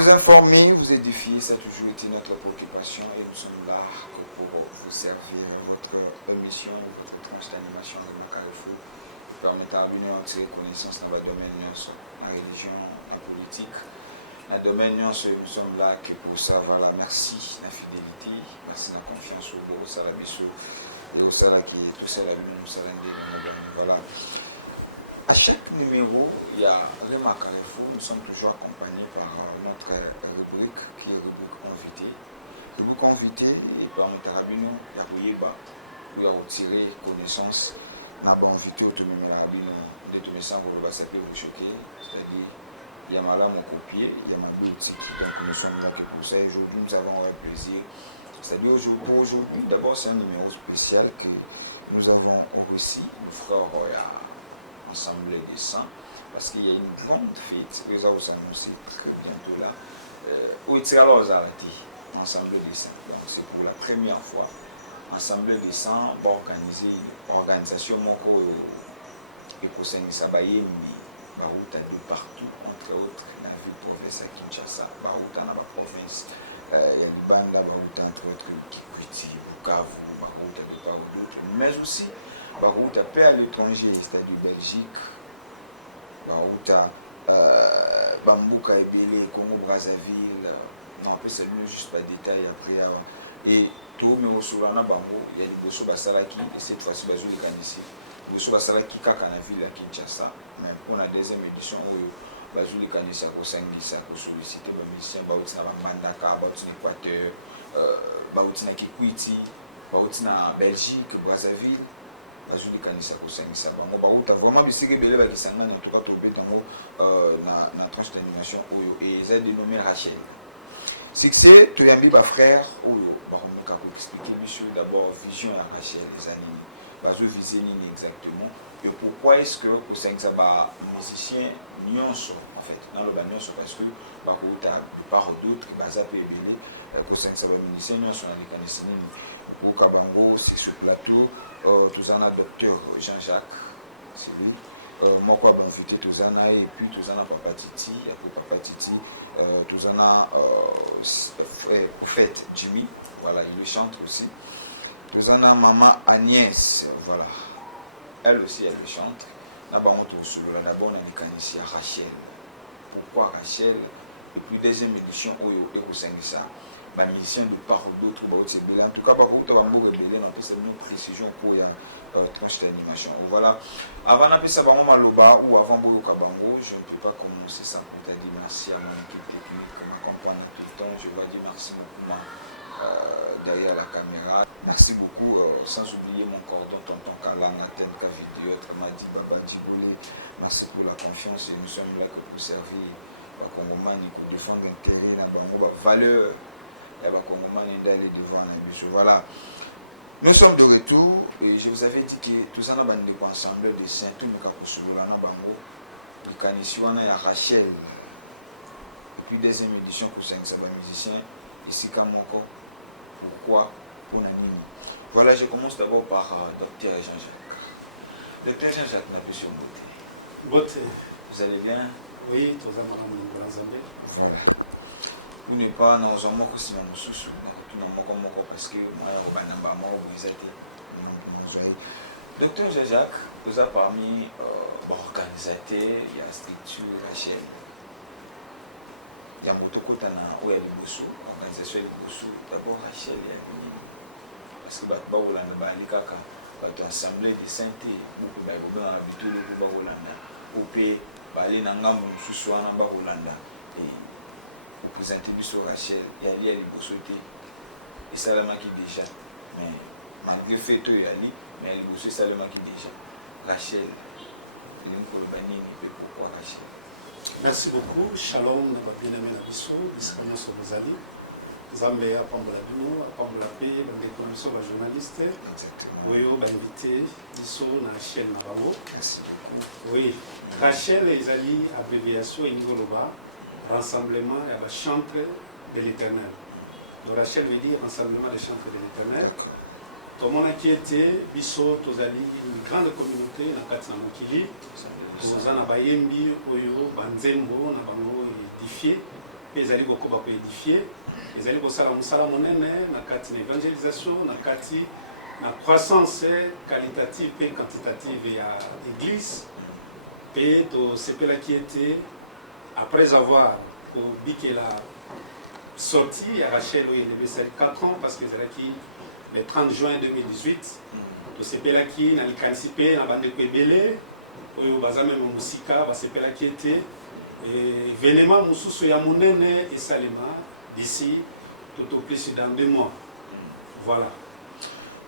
Vous informer, vous édifier, ça a toujours été notre préoccupation et nous sommes là pour vous servir votre mission, votre tranche d'animation de Macarefou, permettant à l'union de tirer connaissance dans le domaine de la religion, la politique. Dans le domaine nous sommes là pour savoir la merci, la fidélité, merci la confiance au Salabissou et au Salah qui est tout seul à l'union, voilà. À chaque numéro, il y a un Macarefou, nous sommes toujours accompagnés par notre rubrique qui est rubrique invité. Rubrique invité, et parmi Tarabino, il y a Bouyeba, où il y a retiré connaissance, n'a pas invité au Tomé Rabino, de Tomé Sambo, va s'appeler vous choquer, c'est-à-dire, il y a Malam au copier, il y a ma boutique, donc nous sommes là pour ça. Aujourd'hui, nous avons un plaisir. C'est-à-dire, aujourd'hui, d'abord, c'est un numéro spécial que nous avons réussi, nos frères Assemblée des Saints, parce qu'il y a une grande fête, les autres annoncé que bientôt là, où il sera arrêté, Assemblée des Saints. Donc c'est pour la première fois, Assemblée des Saints va organiser une organisation et pour Saint-Nisabaye, mais Barouta de partout, entre autres, dans la ville province à Kinshasa, Barouta dans la province, il y a le Banda, Barouta entre autres, Kikwiti, Bukavu, Barouta de part ou d'autres, mais aussi Barouta paix à l'étranger, c'est-à-dire Belgique, Barouta, Bambouka et Bélé, Congo Brazzaville, non, après c'est mieux juste pas de détails après. Et tout, mais au Soulana Bambo, il y a des Bosso Bassalaki, et cette fois-ci, Bazou les Kanissé, Bosso Bassalaki Kaka na ville à Kinshasa, mais pour la deuxième édition, Bazou les Kanissé à Kosangisa, à solliciter les musiciens, Baoutina Mandaka, Baoutina Équateur, Baoutina Kikwiti, Baoutina Belgique, Brazzaville. Bazuli kanisa kusangisa bango bauta vraiment bisiki belé bakisanga na tuka tobe tango na tranche d'animation oyo et ça dénommé Rachel. Succès tu yambi ba frère oyo ba komuka ko expliquer monsieur d'abord vision à Rachel les amis bazo viser nini exactement et pourquoi est-ce que kusangisa ba musicien nyonso en fait dans le nyonso parce que ba ko ta par d'autres baza pe belé kusangisa ba musicien nyonso na likanisi nini au Kabango c'est sur plateau. Tous en a docteur Jean-Jacques, c'est lui. Moi, quoi, bon, invité tous en a, et puis tous en a Papa Titi, après Papa Titi, tous en a frère prophète Jimmy, voilà, il chante aussi. Tous en a Maman Agnès, voilà, elle aussi, elle chante. Là-bas, on trouve sur la d'abord, on a des caniciens Rachel. Pourquoi Rachel? Et puis, deuxième édition, Oyo et Kusangisa. Les musiciens de part d'autres, en tout cas, par contre, on va une précision pour la tranche d'animation. Voilà. Avant d'appeler ça Maloba ou avant Boyo Kabango, je ne peux pas commencer sans pour te dire merci à mon équipe technique qui m'accompagne tout le temps. Je vais dire merci beaucoup derrière la caméra. Merci beaucoup, sans oublier mon cordon, tonton Kalang, Atenka Vidéo, Tramadi, Baba Djiboulé. Merci pour la confiance et nous sommes là pour servir. Pour défendre l'intérêt, la valeur. D'aller devant la mission. Voilà. Nous sommes de retour et je vous avais dit que tout ça n'a pas de ensemble de saints, tout le monde a bango, le canisiwana ya Rachel. Et puis deuxième édition pour 5 musiciens, ici Kamoko. Pourquoi on a mis. Voilà, je commence d'abord par Dr Jean-Jacques. Dr Jean-Jacques n'a plus sur beauté. Beauté. Vous allez bien? Oui, tout ça m'a dit. Voilà. Vous n'êtes pas dans un mot aussi dans sous parce que Docteur Jacques vous a parmi organisateur, il y a structure Rachel. Il y a Motokotana où il y a les Bossou, organisation des Bossou. D'abord Rachel, il y a une parce que Baolanda Balikaka, l'Assemblée des Saintés, beaucoup de habitude de Baolanda, au pays, parler Nangamu, Sousouana Baolanda. Présenter sur Rachel, il y a les Bossouté, et Salama qui déjà, mais malgré le fait qu'il y a les, mais les Bossouté Salama qui déjà. Rachel, il y a une pourquoi Rachel. Merci beaucoup, Shalom, notre bien-aimé Nabiso, disponible sur les alliés. Zambé à Pambolabino, à Pambolapé, la sur la journaliste, oui, on va inviter Bisso dans la chaîne Nabango. Merci beaucoup. Oui, Rachel et les alliés, abréviation et Nigoloba. Rassemblement et la chantre de l'éternel. Donc Rachel veut dire rassemblement des chantres de l'éternel. Tout le monde qui était, Bisso, Tozali, une grande communauté, dans le Mokili, Tozana Bayembi, Oyo, Banzembo, Nabango édifié. pe ezali kokoba koédifie ezali kosala mosala monene na kati na évangélisation na kati na croissance qualitative pe quantitative ya église pe tosepelaki ete après avoir kobikela sorti ya Rachel oyo elebesali 4 ans parce que ezalaki le 30 juin 2018 tosepelaki na likanisi mpe na bandeko ebele oyo baza meme mosika basepelaki ete événement mosusu ya monene esalema d'ici tout au plus dans 2 mois. Voilà.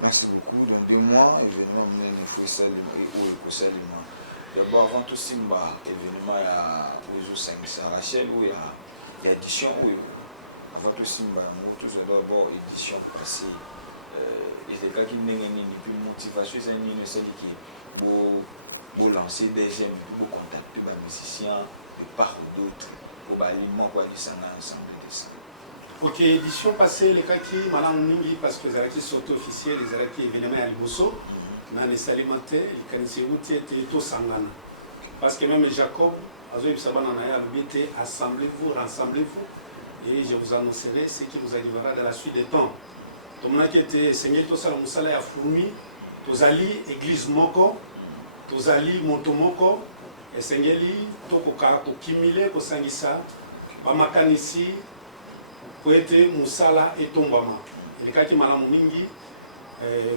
Merci beaucoup. Dans 2 mois, événement monene il faut saluer. D'abord, avant tout simba événement ya ozo sangisa Rachel ou ya édition oyo. Avant tout simba tout d'abord édition passée. Et les gars qui n'ont ni plus motivation, c'est ni ne sait qui pour lancer des j'aime pour contacter les musiciens de part ou d'autre pour balimment quoi du sang ensemble de ça. Ok, édition passée les gars qui malang mingi parce que les sont officiels les gars qui événement à Liboso na les alimentaires les kanisi outi était tout sangana parce que même Jacob azo ibsabana na ya lubité assemblez-vous rassemblez-vous et je vous annoncerai ce qui vous arrivera dans la suite des temps. Tomonaki ete sengeli tosala mosala ya fourmi tozali église moko tozali moto moko esengeli tokoka kokimile kosangisa bamakanisi po ete mosala etombama elekaki malamu mingi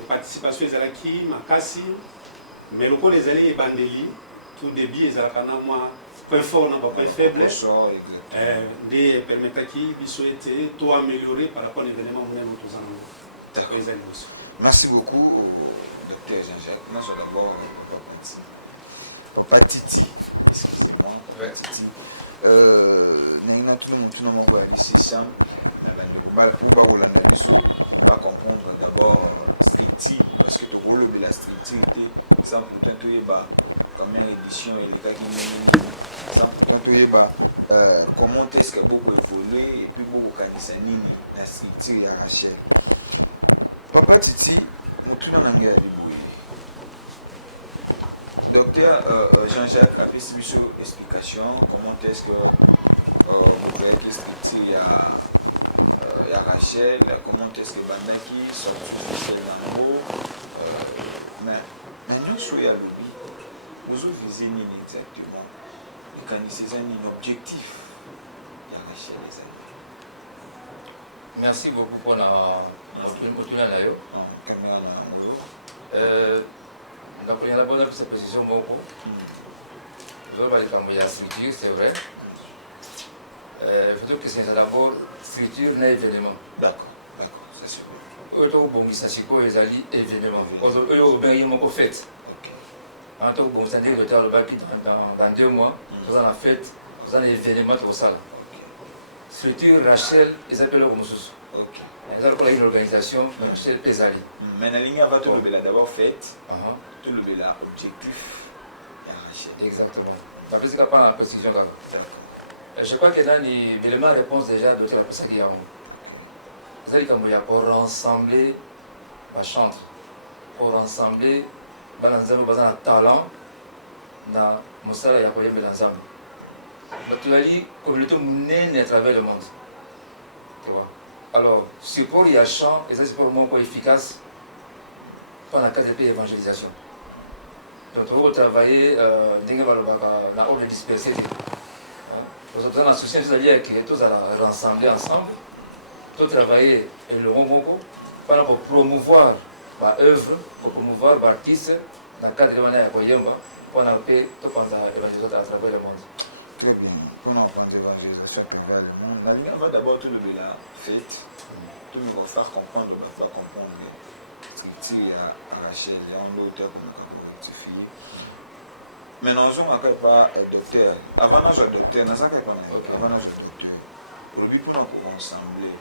participation ezalaki makasi mais lokola ezali ebandeli tout début ezalaka na mwa point fort na bapoint faible nde permetaki biso ete toaméliorer par rapport à l'événement monene tozana. Merci beaucoup, docteur Jean-Jacques. Moi, je vais d'abord Papa Titi. Excusez-moi. Ouais. Titi. Nous avons pour aller ici, Sam. Pour pas comprendre d'abord stricti, parce que tu rôle de la strictilité, ça pourtant tu es bas. Combien d'éditions et les gars qui ça pourtant tu es bas. Comment est-ce que beaucoup évolué et puis beaucoup de la strictilité à Rachel. Papa Titi, nous tous en anglais. Docteur Jean-Jacques a fait une explication comment est-ce que vous pouvez expliquer à Rachel, comment est-ce que Bandaki sont Michel Nango, mais nous sommes à l'oubli. Nous avons visé exactement et quand c'est un objectif de Rachel les amis. Merci beaucoup pour la opportunité. La bonne position, je vais parler de la structure, c'est vrai. Il faut que c'est d'abord structure n'a événement. D'accord, c'est sûr. Bon, ça c'est quoi les alliés événements. Eux au bien mon fait. En tant que bon, ça dit retard le bac dans 2 mois, nous avons fait, nous avons événement pour ça. Structure Rachel, ils appellent comme ça. Ok. Ils appellent une organisation Rachel Pesali. Mais la ligne va tout le bel d'abord faite. Tout le bel objectif Rachel. Exactement. La plus c'est pas la précision là. Je crois que dans l'élément réponse déjà de la personne qui a vous allez comme il y a pour rassembler la chantre, pour rassembler l'ensemble basé sur talent, na mosala ya koyembe l'ensemble. Tu as dit communauté monnaie à travers le monde. Tu vois. Alors support il y a chant et ça c'est pour moi efficace pendant la cadre de l'évangélisation. Donc on va travailler dans l'ordre dispersé. Parce que dans la société, c'est-à-dire que tous allons rassembler ensemble, tous travailler et le bon pour promouvoir l'œuvre, pour promouvoir l'artiste dans le cadre de la Koyemba, pour en paix tout pendant l'évangélisation à travers le monde. Très bien. Pour apprendre l'évangélisation, la ligne va d'abord tout le bien fait, tout le monde va faire comprendre, structure à Rachel, il y a un auteur comme identifié. Maintenant, je ne pas docteur. Avant d'être docteur, je ne sais pas avant d'être docteur. Aujourd'hui, pour nous ensemble.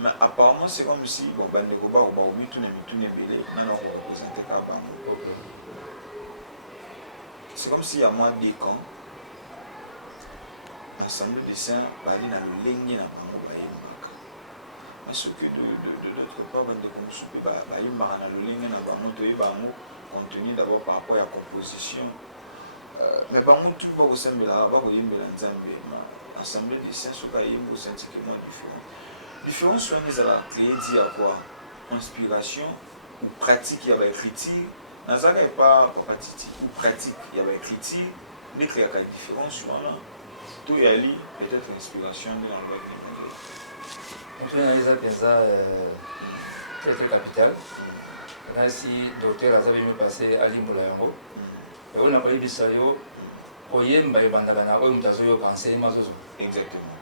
Mais apparemment, c'est comme si, bon, ben, les combats, on va tout les maintenant, on va représenter Kabam. C'est comme s'il y a moins de camps. L'ensemble des saints, bah, il y a le ligne, mais ce que de l'autre part, ben, de comme souper, bah, il y a le ligne, compte tenu d'abord par rapport à la composition. Mais par contre, tu vas au Sembela, va au Yembela Nzambe, ensemble des sciences au cahier pour scientifiquement différent. Différents soins des à créer dit à quoi inspiration ou pratique il y a critique. Dans ça il pas pratique ou pratique il y a critique. Les créer des différents soins là. Tout y aller peut-être inspiration de l'envoi. Donc on analyse ça très capital. Si docteur a savait me passer à l'imbolango. Et on a pas eu bisayo. Oyemba ebandaka oyo mutu azoyoka enseignement zozo. Exactement.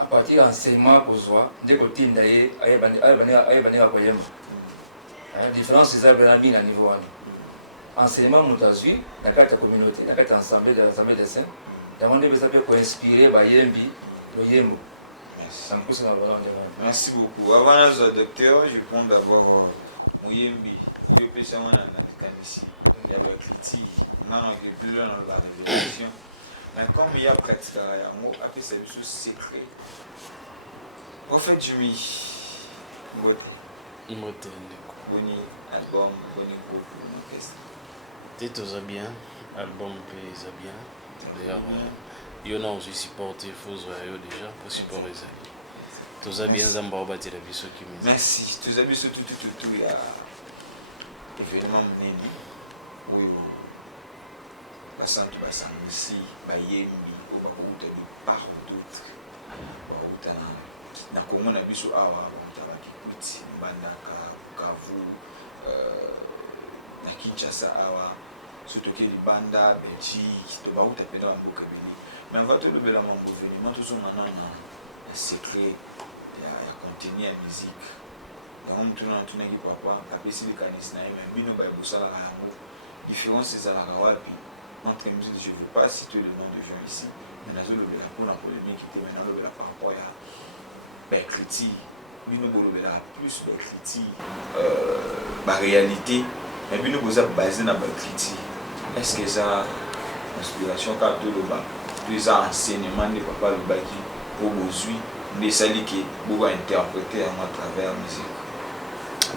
À partir d'enseignement kozwa nde kotinda ye ayebandeka koyemba. Différence eza mpena mingi na niveau wana. Enseignement mutu azwi na kati ya communauté, na kati ya ensemble des saints. Yango nde eza mpe koinspire bayembi loyembo. Merci beaucoup. Avant nazwa docteur, je prends d'abord moyembi yo pesa wana na kanisi. Il y a la critique. Non, il y a plus dans la révélation. Mais comme il y a pratiqué un mot, après c'est des choses secrètes. Prophète Jimmy, boni album, boni groupe, boni orchestre. Tout bien, album c'est bien. D'ailleurs, il y en a aussi supporté, il faut déjà pour supporter ça. Tout bien, Zamba va battre la vie sur qui. Merci. Tout ça bien sur tout, il y a événement meni. Oui. Basantu basangusi bayembi oba kuuta ni partout bauta na Kongo na biso awa bauta bakikuti mbandaka Bukavu na Kinshasa awa sotoke libanda Belgique to bauta pena mboka beli mais on va te lever la mambo veni moi tout son manana un secret ya contenir la musique donc mtu na tunaki papa kabisa likanisi na yeye bino ba busala yango différence ezalaka wapi entre musique. Je ne veux pas citer le nom de gens ici, mais nous avons pour la polémique qui était maintenant par rapport à critique. Nous avons plus de critique, la réalité, mais nous avons basé dans la critique. Est-ce que ça inspiration quand tout le bas, tout ça enseignement de papa le baki pour aujourd'hui, nous savons que vous interpréter à travers la musique.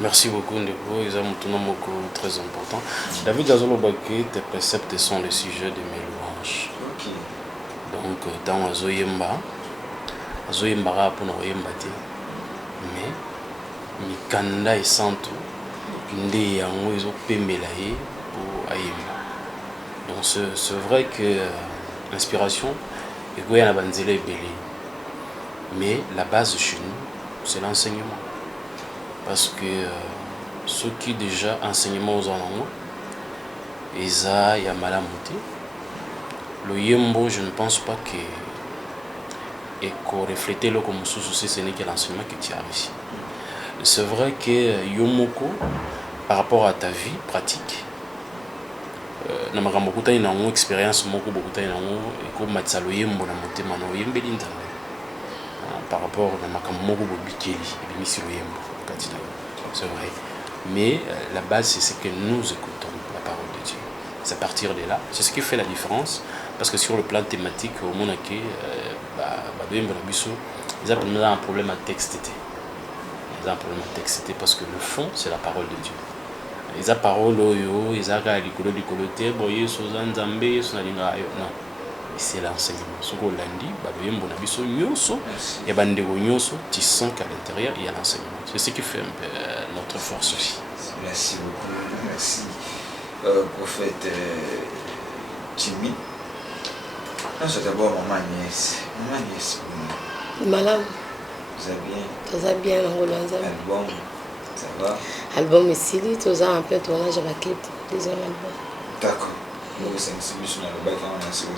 Merci beaucoup, Ndeko. Ils ont très important. David Azolobake, tes préceptes sont le sujet de mes louanges. Okay. Donc, dans Azoyemba pour nous yembate. Mais, Mikanda et Santo, Ndé Yango, ils ont pemelaye pour Ayemba. Donc, c'est vrai que l'inspiration, il y a un banzele belé. Mais la base chez nous, c'est l'enseignement. Parce que ceux qui déjà enseignement aux enfants, Eza Yamalamuti, le Yembo, je ne pense pas que et qu'on reflète le comme sous-souci, ce n'est que l'enseignement qui tient ici. C'est vrai que Yomoko, par rapport à ta vie pratique, na makambo kutani na ngo expérience moko bokutani na ngo eko matsalo Yembo na motema na Yembeli nzambe par rapport à makambo moko bobikeli et bimisi lo Yembo. C'est vrai. Mais la base, c'est ce que nous écoutons, la parole de Dieu. C'est à partir de là. C'est ce qui fait la différence. Parce que sur le plan thématique, au monde, ils ont un problème à texte. Ils ont un problème à texte parce que le fond, c'est la parole de Dieu. Ils ont parole, ils ont c'est l'enseignement. Ce qu'on l'a dit, tu sens qu'à l'intérieur, il y a l'enseignement. C'est ce qui fait un peu notre force aussi. Merci beaucoup. Merci, prophète Jimmy. C'est d'abord maman Agnès. Maman Agnès, Madame. Vous allez bien? Vous allez bien, album, ça va? Album ici, tu as un peu de tournage avec clip. Deuxième album. D'accord. Nous sommes ici dans le bac, on a ces aux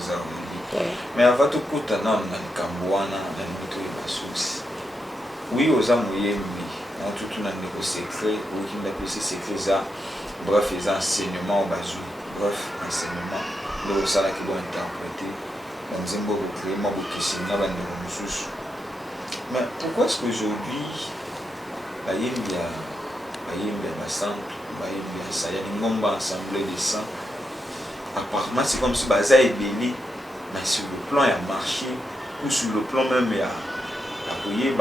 mais avant tout coup, on a un Cambouana, on a une source. Oui, aux amoyembi, on a tout un secret, ou qui n'a pas secret ça. Bref, les enseignements au bazou. Bref, enseignement. Le salaire qui doit interpréter. On dit que vous créez, moi, vous qui signez, vous avez mais pourquoi est-ce qu'aujourd'hui, il y a un centre, il y a une bombe assemblée de sang. Apparemment, c'est comme si Baza est béni, mais sur le plan, il y a marché, ou sur le plan même, il y a apoyé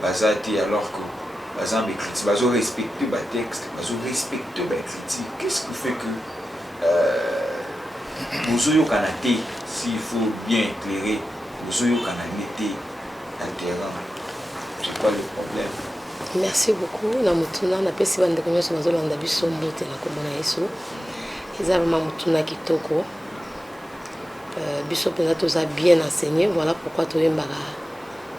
Baza était alors que Baza a critique, Baza a respecté le texte, Baza a respecté la critique. Qu'est-ce qui fait que Bozo Kanate, s'il faut bien éclairer, vous avez canalité un terrain. C'est pas le problème. Merci beaucoup. Na mutuna na pesi bande konyo so bazolanda biso mbote na komona Yesu. Eza vraiment mutuna kitoko. Biso penza toza bien enseigné, voilà pourquoi toyembaka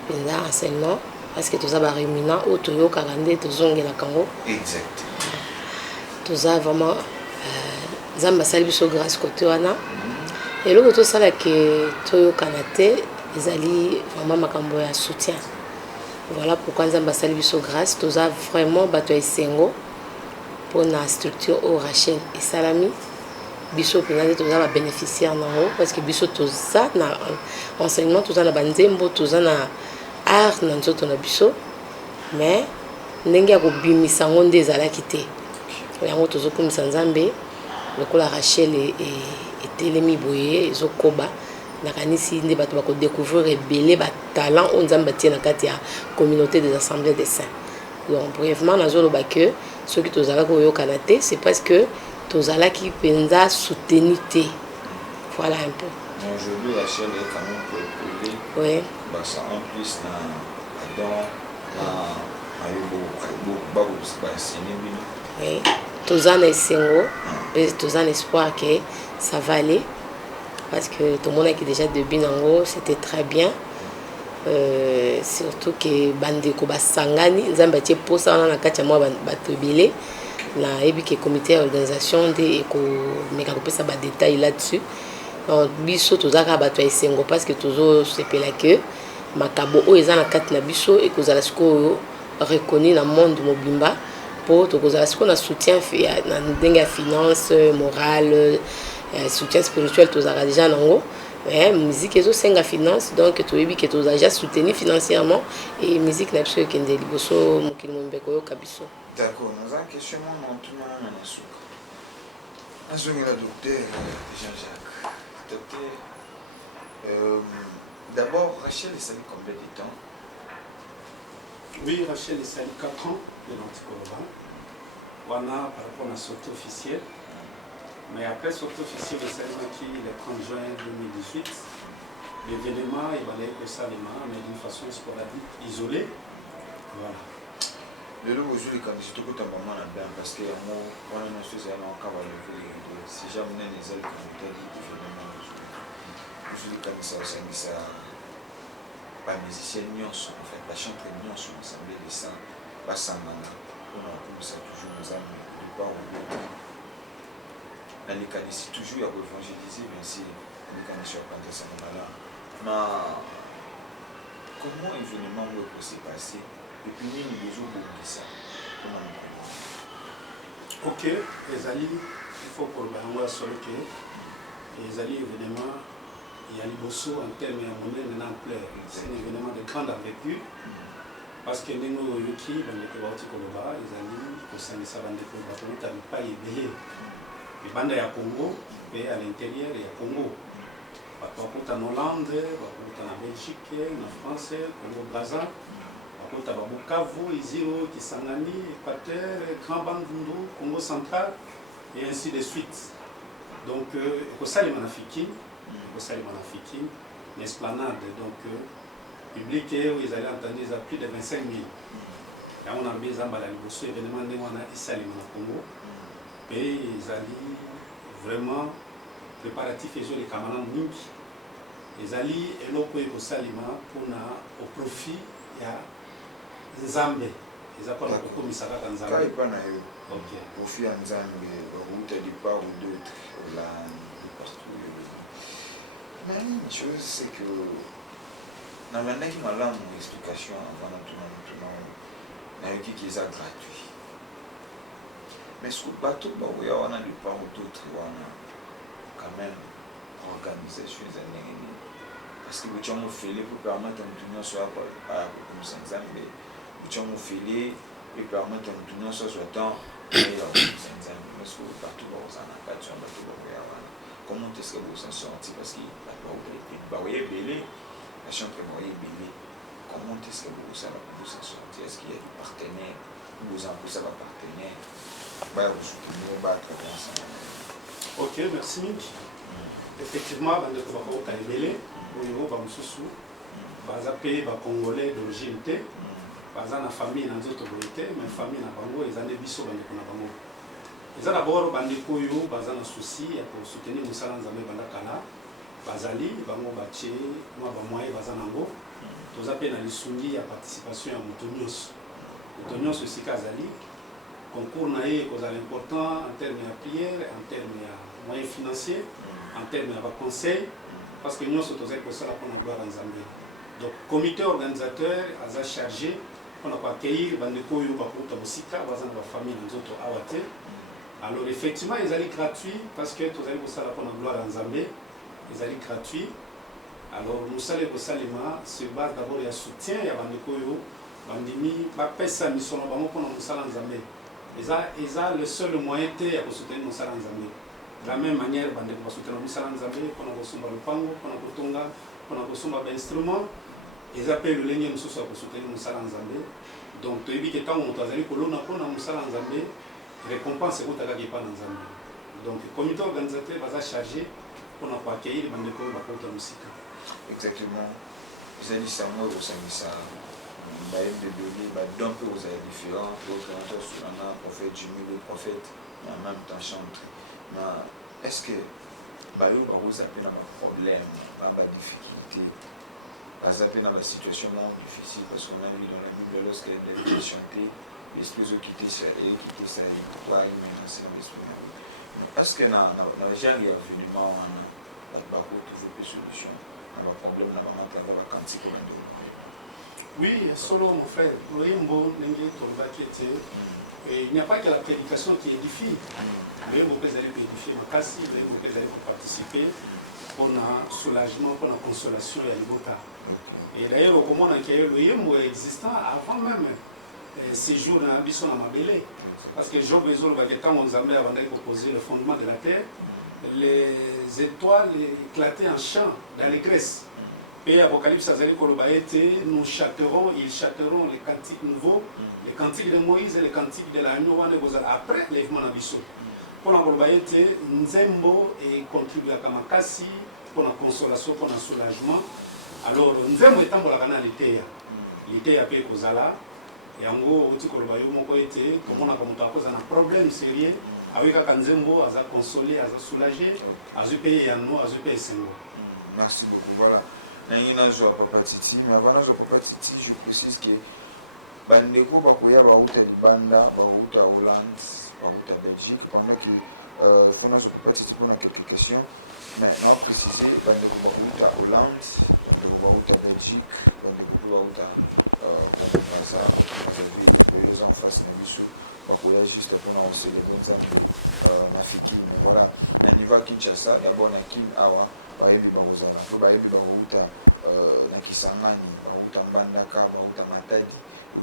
penza enseignement parce que toza ba réminant o toyo kakande tozongela kango. Exact. Toza vraiment zamba sali biso grâce côté wana. Et le to sala que toyo kanate ezali vraiment makambo ya soutien. Voilà pourquoi Nzamba sali biso grâce, toza vraiment bato esengo pour la structure au Rachel et Salami. Biso penza toza ba bénéficiaire nango parce que biso toza na enseignement, toza na banzembo, toza na art na nzoto na biso. Mais ndenge ya kobimisa ngo nde ezalaki te. Yango tozokumisa Nzambe lokola Rachel etelemi boye ezokoba. Nakanisi nde bato bako découvrir rebelle ba talent on Nzamba tie na kati ya communauté des assemblées des saints. Donc brièvement nazolo ba que ceux qui tozala ko yo kanate c'est parce que tozala qui penza soutenir té. Voilà un peu. Aujourd'hui Rachel est quand même pour épauler. Oui. Bah ça en plus na Adam na ayobo ba enseigner. Oui. Tozana esengo, tozana espoir que ça va aller. Parce que tout le monde qui déjà de Binango, c'était très bien. Surtout que Bandeko Basangani, Nzambatie Posa, on a quatre mois Batobile. Na ebi que comité d'organisation de éco méga couper ça détail là-dessus. Donc biso tozaka bato esengo parce que tozo sepela que makabo o eza na kati na biso et que zala siko reconnu dans le monde mobimba pour to kozala siko na soutien na ndenga finance morale soutien spirituel tozaka déjà nango mais musique ezo senga finance donc toyebi que toza déjà soutenu financièrement et musique na biso kende liboso mokili mombeko yo kabiso. D'accord, nous avons un questionnement maintenant à Nasuka. Nasuka, docteur Jean-Jacques. Docteur, d'abord, Rachel est salée combien de temps? Oui, Rachel est salée 4 ans de l'Anticorban. On a par rapport à la sortie officielle. Mais après la sortie officielle, le le 30 juin 2018, l'événement est balayé que ça, mais d'une façon sporadique, isolée. Voilà. Le lot aujourd'hui quand je te coûte un moment là-dedans parce que moi on a une chose à mon cavale de si jamais les ailes quand tu as dit événement aujourd'hui quand ça aussi ça pas musicien nions en fait la chanteuse nions ensemble de ça pas sans mana on a comme ça toujours nos amis de part ou d'autre dans les cas ici toujours il y a évangéliser bien sûr les cas sur prendre ça là mais comment événement peut se passer? Et puis, nous avons besoin de ça. Ok, les alliés, il faut pour le voir sur le quai. Les alliés, évidemment, il y a les bossos en termes de monnaie de l'ampleur. C'est un événement de grande envergure. Parce que nous avons eu qui, dans les Koloba, les alliés, au sein de sa bande de Koloba, on n'a pas ébélé. Les bandes à Congo, et à l'intérieur, il y a Congo. On va en Hollande, on va en Belgique, en France, Congo, Brazza. Bukavu, Iziro, Kisangani, Équateur, Grand Bandundu, Congo central, et ainsi de suite. Donc, il y a les Manafiki, une esplanade, donc, public, où ils allaient entendre plus de 25 000. Là, on a mis un événement, on a ici au Congo, et ils allaient vraiment préparatifs et les camarades Ninki. Ils allaient et l'eau pour au profit, il y a Nzambe, ils appellent le commissariat Nzambe. Quand il pas au fil Nzambe, route de part ou d'autre, là, partout. Mais une chose, c'est que dans la qui m'a là mon explication avant tout le monde, qui est gratuit. Mais ce que bateau, on a de part ou d'autre, on a quand même organisé sur les années. Parce que vous avez fait pour permettre de nous soit à comme Nzambe. Tu as fait et permettre de nous soit temps et partout comment est-ce que vous en sortez parce qu'il va y belé la chambre va y belé comment est-ce que vous en sortez est-ce qu'il y a des partenaires vous en poussez à partenaire vous soutenez battre ok merci effectivement dans le Belé oyo bamosusu baza mpe bacongolais d'origine te baza na famille na nzoto boye te mais famille na bango eza nde biso bandeko na bango eza d'abord bandeko oyo baza na souci ya kosoutenir mosala nzambe banda kala bazali bango batie mwa bamoye baza nango toza mpe na lisungi ya participation ya moto nyonso esika azali concours na ye ekozala important en terme ya prière en terme ya moyen financier en terme ya baconseil parce que nyonso tozali kosala mpona gloire ya nzambe donc comité organisateur aza chargé mpona koaccueillir bandeko oyo bakouta mosika baza na bafamille na nzoto awa te alors effectivement ezali gratuit parce que tozali kosala mpona gloire ya nzambe ezali gratuit alors mosala ekosalema se base d'abord ya soutien ya bandeko oyo bandimi bapesa miso na bango mpona mosala nzambe eza le seul moyen te ya kosoutenir mosala nzambe de la même manière bandeko basoutenir mosala nzambe mpona kosomba lopango mpona kotonga mpona kosomba bainstrument eza mpe lolenge mosusu ya kosoutenir mosala nzambe donc toyebi ke ntango moto azali kolona mpona mosala nzambe récompense ekotakaki epa na nzambe donc comité organisateur baza chargé mpona koaccueillir bandeko oyo bakota mosika exactement ezali sango ekosangisa bayembe ebele badon mpe kozala différent toreprésente solana prophète jumile prophète en même temps chantre mais est ce que bayo bakoza mpe na baproblème badifficulté baza mpe na basituation non difficile parce qu'on a lu dans la Bible lorsqu'elle est chantée l'esprit ont quitté ça et pourquoi il m'a lancé dans l'esprit est-ce que na genre ya événement wana bako toujours plus solution na baproblème na bamata ya bakantika bando. Oui, solo mon frère, loyembo ndenge tolobaki ete il n'y a pas que la prédication qui édifie. Loyembo mpe ezali koédifie makasi, loyembo mpe ezali koparticiper mpona soulagement, mpona consolation ya libota. Et d'ailleurs okomona ke loyembo existant avant même séjour na biso na mabele. Parce que Job ezolobaki ntango nzambe abandaki koposer le fondement de la terre, les étoiles éclataient en chant d'allégresse. Et Apocalypse azali koloba ete nous chanterons, ils chanteront les cantiques nouveaux, les cantiques de Moïse et les cantiques de l'agneau wana ekozala après l'élèvement na biso. Mpona koloba ete nzembo econtribuaka makasi mpona consolation, mpona soulagement. Alors nzembo etambolaka na liteya mpe ekozala yango oti koloba yo moko ete tomonaka moto akoza na problème sérieux awi kaka nzembo aza consolé, aza soulagé, azwi mpe yano, azwi mpe esengo. Merci beaucoup. Voilà. Nangi nazwa Papa Titi, mais avant nazwa Papa Titi, je précise que bandeko bakoya bauta libanda, bauta Hollande, bauta Belgique, pendant que faut nazwa Papa Titi pour quelques questions. Mais on va préciser bandeko bauta Hollande, bandeko bauta Belgique, bandeko bauta ça, aujourd'hui les en face na biso bakoya juste pour na célébrer nzambe na fiki, mais voilà. Na niveau Kinshasa, ya bona kin awa bayebi bangozala mpe bayebi bangouta na Kisangani, bauta Mbandaka, bauta Matadi,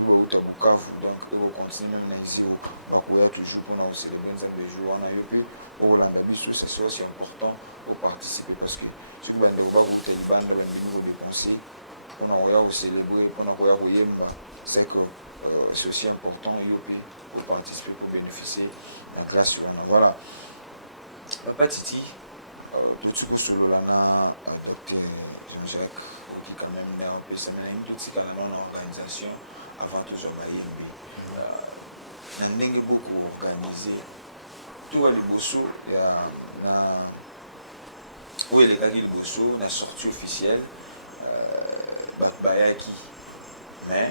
bauta Bukavu, donc continue même na ici bakoya toujours pour na célébrer nzambe jour wana yo mpe olanda biso c'est aussi important pour participer parce que soki bandeko bakouta libanda bangi nouveau de conseil mpona koya kocélébrer mpona koya koyemba c'est que c'est aussi important yo mpe pour participer pour bénéficier na classe wana. Voilà. Papa Titi toti kosolola na Dr Jean-Jacques qui quand même na opesa na une totikala na organisation avant tozwa bayembi na ndenge beaucoup organisé toka liboso ya na oyo elekaki liboso na sortie officielle bato bayaki mais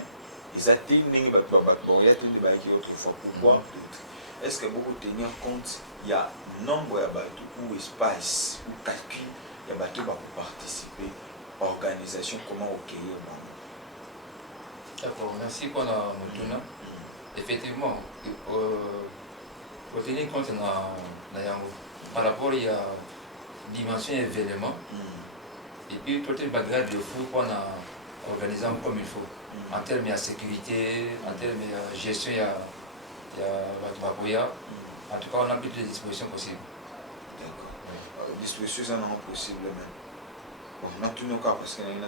eza te ndenge bato baboya te nde bayaki autrefois. Pourquoi est-ce que beaucoup tenir compte il y a nombre de bateaux ou espace ou calcul il y a bateaux pour participer organisation comment accueillir d'accord, merci pour la Mutuna. Effectivement pour tenir compte na yango par rapport il y a dimension événement et puis tout le bagage de fou pour organiser comme il faut en termes de sécurité, en termes de gestion il y a en tout cas on a toutes les dispositions possibles. D'accord. Oui. Dispositions sont non possibles même. Bon, dans tous nos cas parce qu'il y a une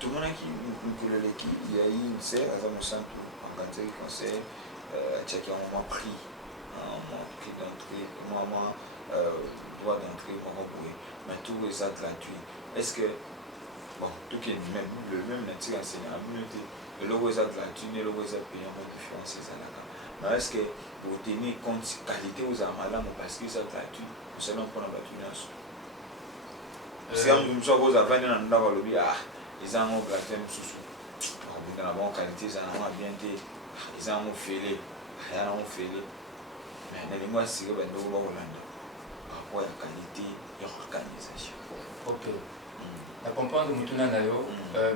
tout le monde qui nous l'équipe, il y a eu une série à un centre organisé conseil qui a un moment pris d'entrée, un moment droit d'entrée pour boy mais tout ça gratuit est-ce que bon tout qui est le même nature enseignant à communauté le logo est gratuit le logo est payant mais différence c'est ça là mais est-ce que vous tenez compte qualité aux amalams parce que ça gratuit vous savez on prend la gratuité si on nous sommes aux affaires dans le lobby ils ont gratuit sous dans la bonne qualité ça n'a bien été ils ont fait les mais les mois c'est que ben nous va Hollande par rapport à la qualité et l'organisation. Ok. À comprendre Mutuna Nayo,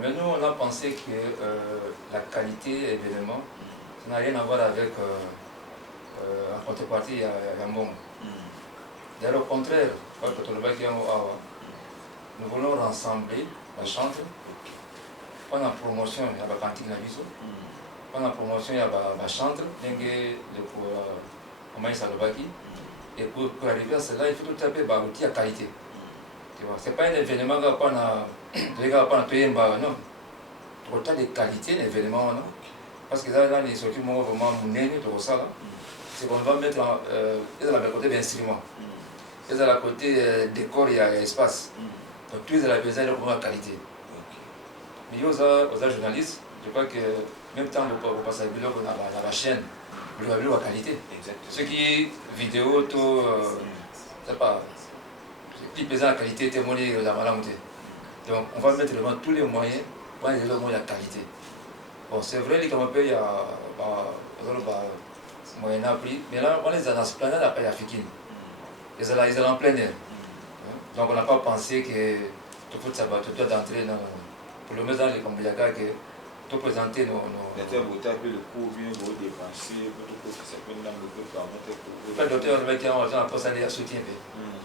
mais nous on a pensé que la qualité évidemment ça n'a rien à voir avec en contrepartie il y a un bon. D'ailleurs au contraire, nous voulons rassembler la chantre. Pendant la promotion, il y a la cantine à Bissau. Pendant la promotion, il y a la chantre, et pour arriver à cela, il faut tout taper l'outil à qualité. Ce n'est pas un événement qui non. Autant de qualité, l'événement. Parce que là, les sorties vraiment c'est qu'on va mettre à la côté d'instruments. Et à la côté décor, il y a espace. Donc, tous les besoin de qualité. Mais aux journalistes, je crois que même temps vous passez à la chaîne, vous avez la qualité. Ce qui est vidéo, tout, c'est pas. Qui pèse la qualité, témoigner de la malamouté. Donc on va mettre vraiment tous les moyens pour aller dans la qualité. Bon, c'est vrai, il y a moyen à prix, mais là on est dans ce planète à africaine. Ils sont en plein air. Donc on n'a pas pensé que tout faut savoir, tout doit entrer dans. Pour le mettre dans les Kambouyaka, que tout présenter nos. Vous tapez le coût, bien vous dépenser, pour que ça peut nous permettre. Le docteur, on a posé un soutien.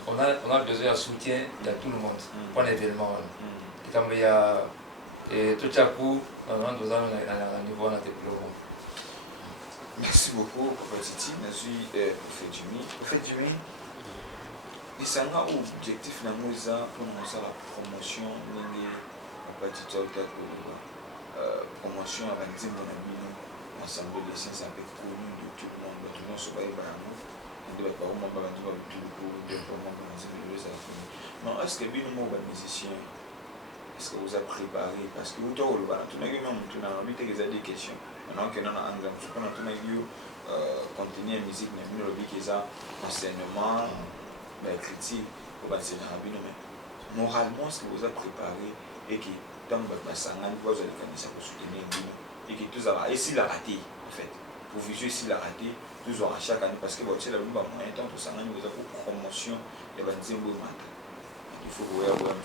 On a besoin de soutien de tout le monde pour un événement. Et tout à coup, on a besoin d'un niveau de développement. Merci beaucoup, Prof. Titi. Merci, Prof. Jimmy. Il y a un objectif pour la promotion de la promotion avant de dire ensemble des sciences un peu connues de tout le monde. Tout le monde se voit non, est-ce que bien nous musicien est-ce que vous avez préparé parce que vous avez des questions maintenant que nous avons contenu la musique enseignement critique pour moralement ce que vous avez préparé et qui dans vous allez soutenir et qui tous et s'il a raté en fait pour visualiser s'il a raté toujours à chaque année parce que vous avez moyen temps tout ça pour promotion et il faut voir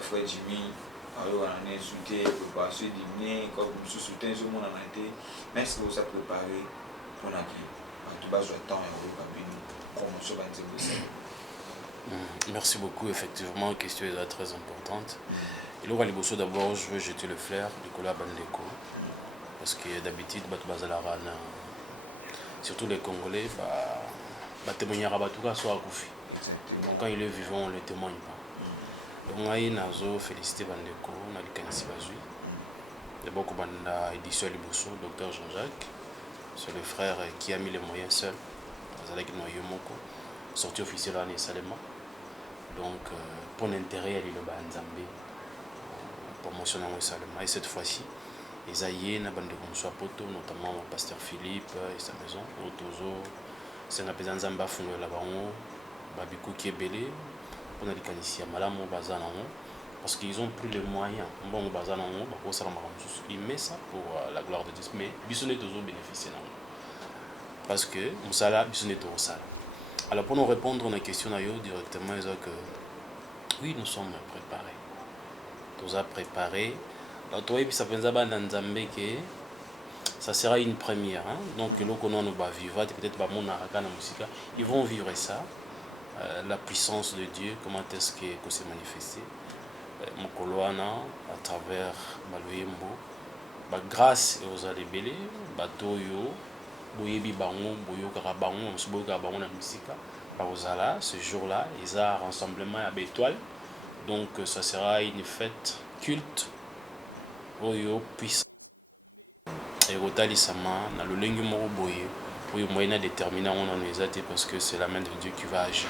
frère Jimmy alors on a insulté pour passer dîner comme nous soutient tout le monde en été mais est-ce que vous avez préparé pour la vie à tout bas de temps et promotion merci beaucoup effectivement la question est très importante et là d'abord je veux jeter le flair Nicolas Bandeko parce que d'habitude surtout les Congolais témoigner à Batouka soit Koufi. Donc quand il est vivant, on ne le témoigne pas. Donc il a félicité Bandeko, on a le Kansi Bazui. D'abord qu'on a édition Liboso, docteur Jean-Jacques, c'est le frère qui a mis les moyens seul. Sorti officiel à Salema. Donc pour l'intérêt, il est le Banzambé, promotion à Salema. Et cette fois-ci, les aïeux na bande comme soit poto notamment le pasteur Philippe et sa maison autozo c'est un président Zamba fondé là-bas babiku qui est belé on a dit qu'ici à malamu bazana parce qu'ils ont pris les moyens bon bazana pour ça ils mettent ça pour la gloire de Dieu mais bisonné toujours bénéficier parce que musala bisonné tout ça alors pour nous répondre à la question directement ils ont que oui nous sommes préparés nous a préparé. Ça sera une première. Hein? Donc, peut-être ils vont vivre ça. La puissance de Dieu, comment est-ce que s'est manifesté à travers Baloyembo. Grâce aux Alébélés, Batoyo, Boyebi Bango, Boyo Karabango, Msubo Karabango na Misika. Ce jour-là, ils ont un rassemblement à Bétoile. Donc, ça sera une fête culte oyo puissant et rotalisama na lolengi moko boye oui, moyen déterminant on en est parce que c'est la main de Dieu qui va agir.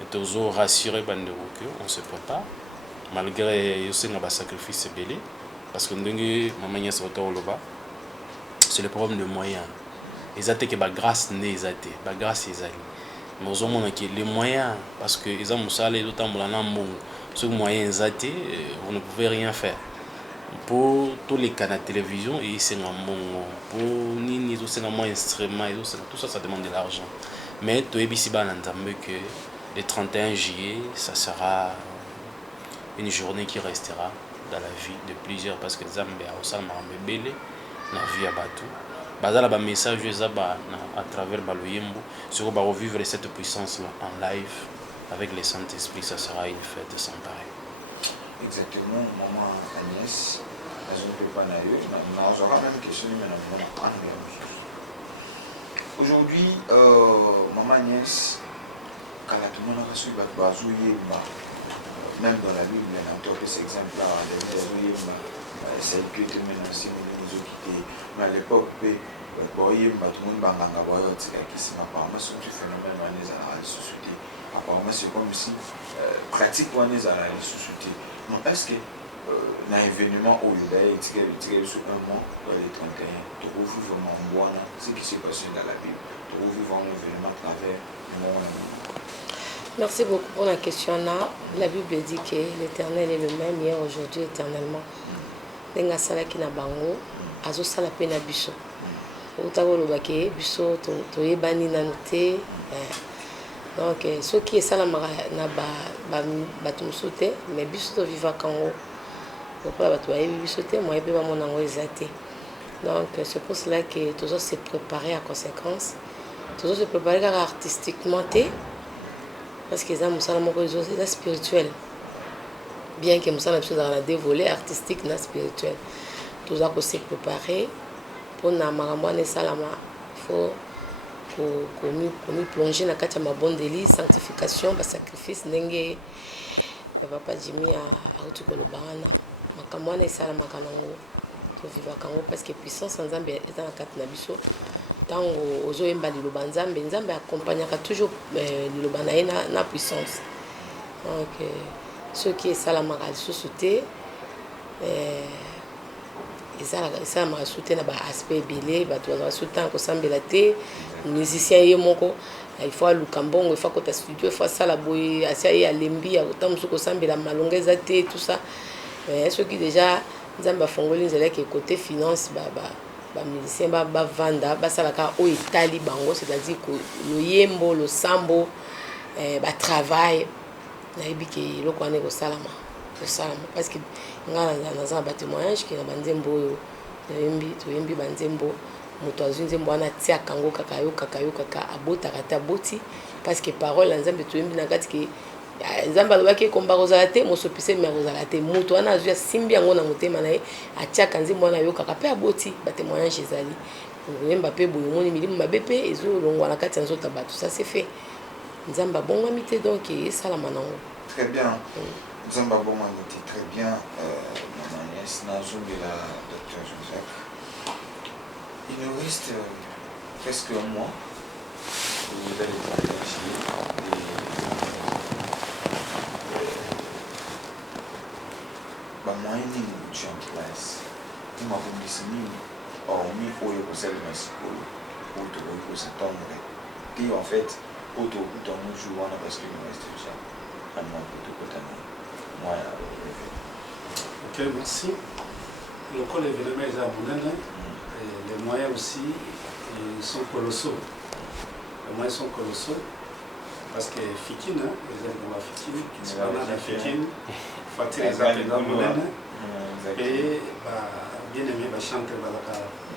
Et toujours rassurer bande que on se prépare malgré aussi un sacrifice belé parce que ndenge maman Niès Rotoloba c'est le problème de moyens. Ils que ba grâce né ezate, ba grâce ezali. Mais aux hommes qui les moyens parce que ils ont musala et d'autant mulana mbongo. Ce moyen ezate, vous ne pouvez rien faire. Pour tous les canaux de télévision et c'est un bon pour ni tout c'est un moins instrument et tout ça ça demande de l'argent mais tu es ici bas que le 31 juillet ça sera une journée qui restera dans la vie de plusieurs parce que Zambia au salma mbele na vie à Batou bazala ba message à travers baloyembo sur ba revivre cette puissance là en live avec les Saint-Esprit ça sera une fête sans pareil. Exactement, maman Agnès, je ne peux pas naïve, mais j'aurai même question maintenant. Aujourd'hui, maman Agnès, quand tout le monde a reçu même dans la Bible, on a cet exemple-là, c'est que tu menaces, mais à l'époque, tout le monde apparemment, c'est un phénomène à la société. Apparemment, c'est comme si pratique à la société. Non, est-ce que dans l'événement où il y a eu un mois, dans les 31, tu trouves vraiment bon ce qui s'est passé dans la Bible, tu trouves vraiment un événement à travers le monde. Merci beaucoup pour la question là. La Bible dit que l'Éternel est le même hier, aujourd'hui, éternellement. Nenga sala ki na bango, azo sala pe na biso. Otako lobake biso to yebani na noté. Donc ce qui est ça na bato mosusu mais biso to vivaka ngo pourquoi bato bayebi biso te moi pe bamona ngo eza te. Donc c'est pour cela que toujours se préparer à conséquence toujours se préparer kaka artistiquement te parce que eza mosala moko eza spirituel bien que mosala biso ezala na dévolé artistique na spirituel toza kose préparer mpona makambo wana esalama faut komi plonger na kati ya mabondeli sanctification basacrifice ndenge papa Jimmy auti koloba wana makambo wana esalamaka nango tovivaka yango parce que puissance ya nzambe eza na kati na biso ntango ozoyemba liloba nzambe nzambe akompagnaka toujours liloba na ye na puissance donc soki esalamaka lisusu te esalamaka su te na baaspect ebele bato bazala su ntango kosambela te musicien ye moko il faut aluka mbongo il faut akota studio il faut asala boye asi aye alembi ata mosusu kosambela malonga eza te tout ça soki déjà nzambe afongoli nzela ke côté finance bamusicien bavanda basalaka oyo etali bango c'est-à-dire loyembo losambo batravail nayebi ke eloko wana ekosalama parce que ngai naza na batémoignage ke na banzembo oyo toyembi banzembo moto azwi nzembo wana atiaka yango kaka ayokaka abotaka te aboti parce que parole ya nzambe toyembi na kati ke nzambe alobaki ekomba kozala te mosopise me akozala te moto wana azwi asimbi yango na motema na ye atiaka nzembo wana ayokaka mpe aboti batémoignage ezali koyemba mpe boye omoni milimo mabe mpe ezolongwa na kati ya nzota bato ça c'est fait nzambe abongwami te donc esalama nango très bien nzambe abongwami te très bien maman Agnès nazongela docteur Joseph. Il nous reste presque un mois pour vous allez partager moyens de en place. Il m'a dit hormis pour le conseil de pour s'entendre. Et en fait, pour tout le temps, nous jouons parce qu'il nous reste déjà un mois pour tout le temps. Ok, merci. Le col événement est à Bounane. Les moyens aussi sont colossaux. Les moyens sont colossaux parce que Fikine, les élèves Fikine, c'est pas mal la Fikine, Fatih les appels d'Amoulène, et bien aimé, chanteur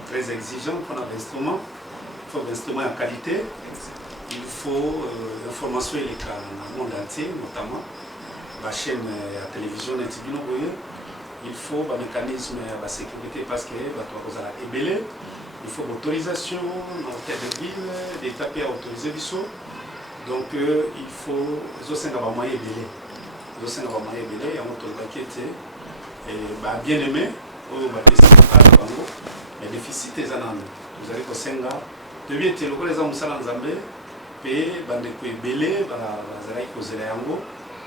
très exigeant pour l'instrument. Il faut un instrument en qualité, il faut l'information dans le monde entier, notamment la chaîne à télévision, il faut un mécanisme de sécurité parce que est belé. Il faut l'autorisation dans l'hôtel de ville, l'État peut autoriser les sauts. Donc il faut les moyens belés. Les moyens belés, il y a un autre et bien aimé, mais déficit est vous avez toyebi ete lokola eza mosala nzambe mpe bandeko ebele bazalaki kozela yango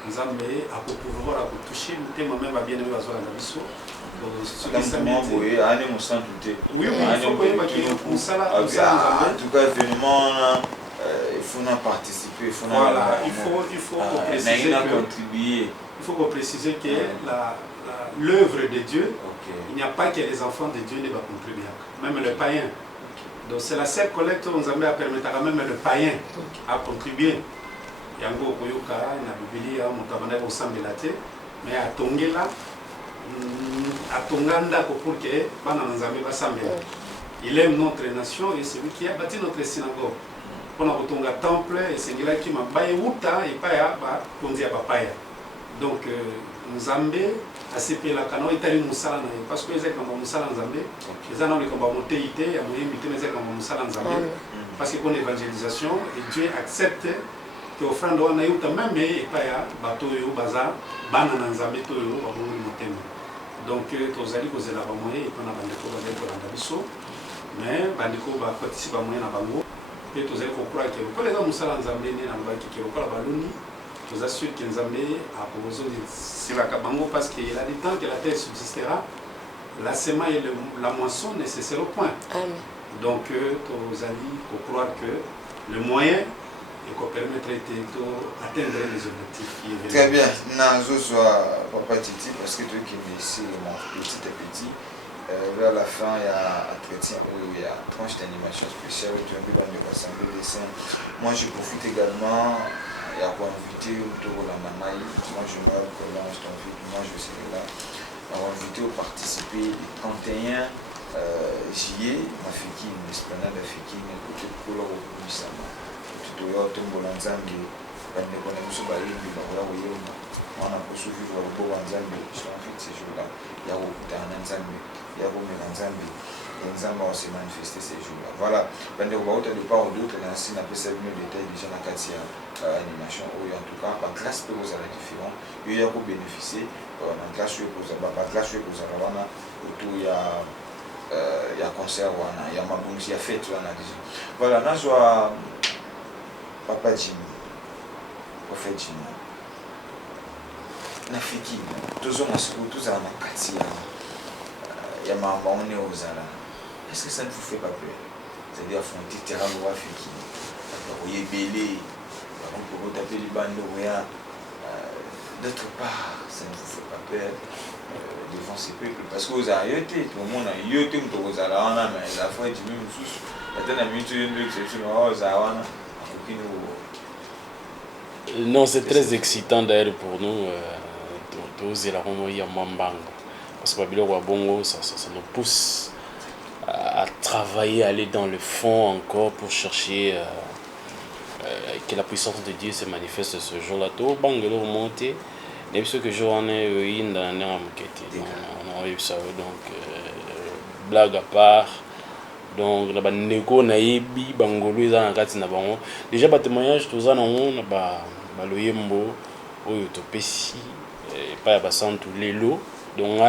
nzambe akopouvoir akotouche motema me babieneme bazolanda biso il faut préciser que l'œuvre de Dieu, il n'y a pas que les enfants de Dieu ne vont contribuer, même le païen. Donc c'est la seule collecte où nous avons permis même le païen à contribuer. Yango koyoka na Biblia mutabana ko sambela te mais atongela atonganda ko pour que bana nzambe ba sambela. Il aime notre nation et c'est lui qui a bâti notre synagogue. Pona kotonga temple et sengela ki mabaye uta et pa ya ba konzi ya papaya. Donc nzambe asepela kana itali musala na parce que ezeka kamba musala nzambe ezana le kamba moteite ya moyembi te ezeka kamba musala nzambe parce que pour l'évangélisation et Dieu accepte que offrande wana yuta même et pa ya bato yo baza bana na nzambe to yo ba bongo motema. Donc tozali kozela ba moyen et pona bandeko ba deko landa biso mais bandeko ba participer ba moyen na bango et tozali ko croire que ko leza musala nzambe ni na ba ki ko la baloni nous assure que Nzambe a proposé la Kabango parce qu'il a dit tant que la terre subsistera, la semaille et la moisson ne cesseront point. Amen. Donc, nous allons croire que le moyen est qu'on permettrait d'atteindre les objectifs. Très bien. Je suis Papa Titi parce que tu qui me ici petit à petit. Vers la fin, il y a un entretien où il y a une tranche d'animation spéciale où tu as vu dans l'Assemblée des Saints. Moi, je profite également. Il y a invité autour de la Mamaï, moi je me rappelle là, je t'invite, moi je serai là. On va inviter au participer le 31 juillet, ma fille, l'esplanade de Fiki, côté de Kola au Misama. Tu dois te tomber en Zambie, quand on est sur Baïli, on a poursuivi le beau en Zambie, je t'invite ces jours-là. Il y a au Tana Zambie, il y a au Zambie. Et Nzamba va se manifester ces jours-là. Voilà, de part ou d'autre, on a fait mieux détail déjà dans la animation. En tout cas, par classe pour vous aller différent, il y a pour bénéficier. Dans classe pour vous aller autour il y a concert, il y a mabouns, il y a fête déjà. Voilà, là je vois Papa Jimmy, Prophète Jimmy. Nafiki, tous en Katia. Il y a ma maman aux Zala. Est-ce que ça ne vous fait pas peur? C'est-à-dire affronter terrain ou Afrique, vous voyez Bélé, vous taper les bandes d'autre part, ça ne vous fait pas peur devant ces peuples. Parce que vous avez été, tout le monde a été, vous avez mais la foi est du même sous. Non, c'est très excitant d'ailleurs pour nous. Parce que Bongo, ça nous pousse à travailler, à aller dans le fond encore pour chercher que la puissance de Dieu se manifeste ce jour-là. Tout Bangelo monté, et ce que je en ai eu dans on a eu ça donc blague à part. Donc la négo naïbi bangolo ils en kati na bango. Déjà ba témoignage tous en on ba loyembo oyo topesi pas ba santu lelo. Donc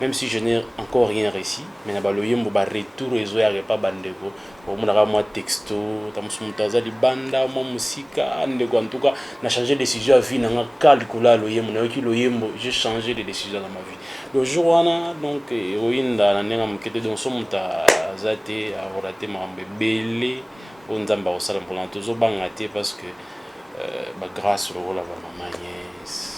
même si je n'ai encore rien réussi, mais na baloyembo ba retour ezo ya pas bandeko pour monaka moi texto tamusumutaza di banda moi musika ndeko en tout cas na changé de décision à vie na calcula loyembo na ki loyembo j'ai changé de décision dans ma vie le jour wana donc héroïne na nenga mukete donc somuta zate a raté mambe belé on nzamba osala pour l'entozo bangate parce que ba grâce le rôle à ma magnès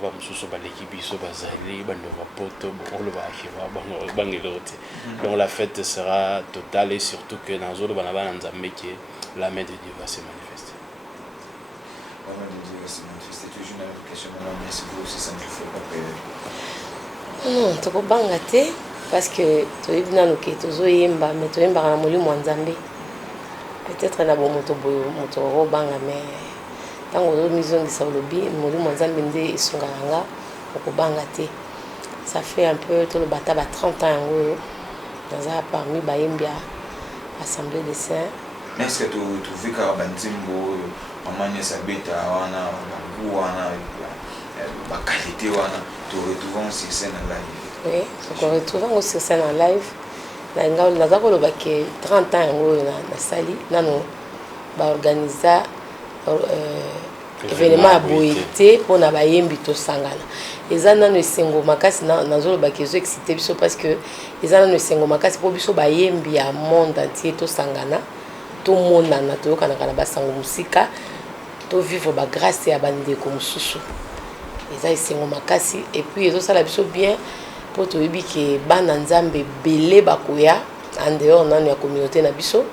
ba mususu ba l'équipe biso bazali bando ba poto bolo ba khiba bangelote. Donc la fête sera totale et surtout que dans zolo bana bana nzambe que la main de Dieu va se manifester. La main de Dieu va se manifester. Toujours une question mais est-ce que aussi ça ne fait pas peur? Non, to ko bangate parce que to ibna no ke to zo yemba mais to yemba na molimo nzambe. Peut-être na bo moto ro banga mais tango ozomizongisa olobi molimo nzambe nde esungaka nga okobanga te. Ça fait un peu tout le bata 30 ans yango naza parmi bayembi ya Assemblée des Saints. Est-ce que tu vis ka banzimbo mamanya sabeta wana babu wana ba qualité wana tu retrouves sur scène en live? Oui, on retrouve sur scène en live naza koloba ke 30 ans yango oyo nasali nano baorganiza événement ya boye te mpona bayembi tosangana eza nano esengo makasi nazoloba ke ezoexcite biso parce que eza nano esengo makasi mpo biso bayembi ya monde entier tosangana tomonana toyokanaka na basango mosika tovivre bagrâce ya bandeko mosusu eza esengo makasi epuis ezosala biso bien mpo toyebi ke bana nzambe ebele bakoya en dehors nano ya communauté na biso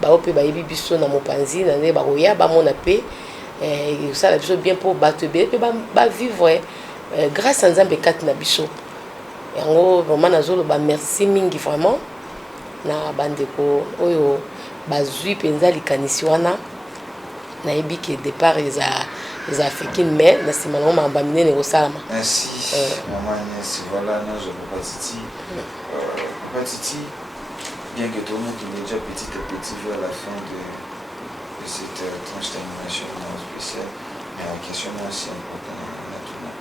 bao mpe bayebi biso na mopanzi na nde bakoya bamona mpe ekosala biso bien mpo bato ebele mpe bavivre grâce ya nzambe kati na biso yango vraiment nazoloba merci mingi vraiment na bandeko oyo bazwi mpenza likanisi wana nayebi ke départ eza africaine mais na nsima nango makambo ya minene ekosalama. Merci maman Inès. Voilà, nazo Papa Titi, bien que tout le monde est déjà petit à petit vers la fin de cette tranche d'animation spéciale, mais la question est assez importante maintenant.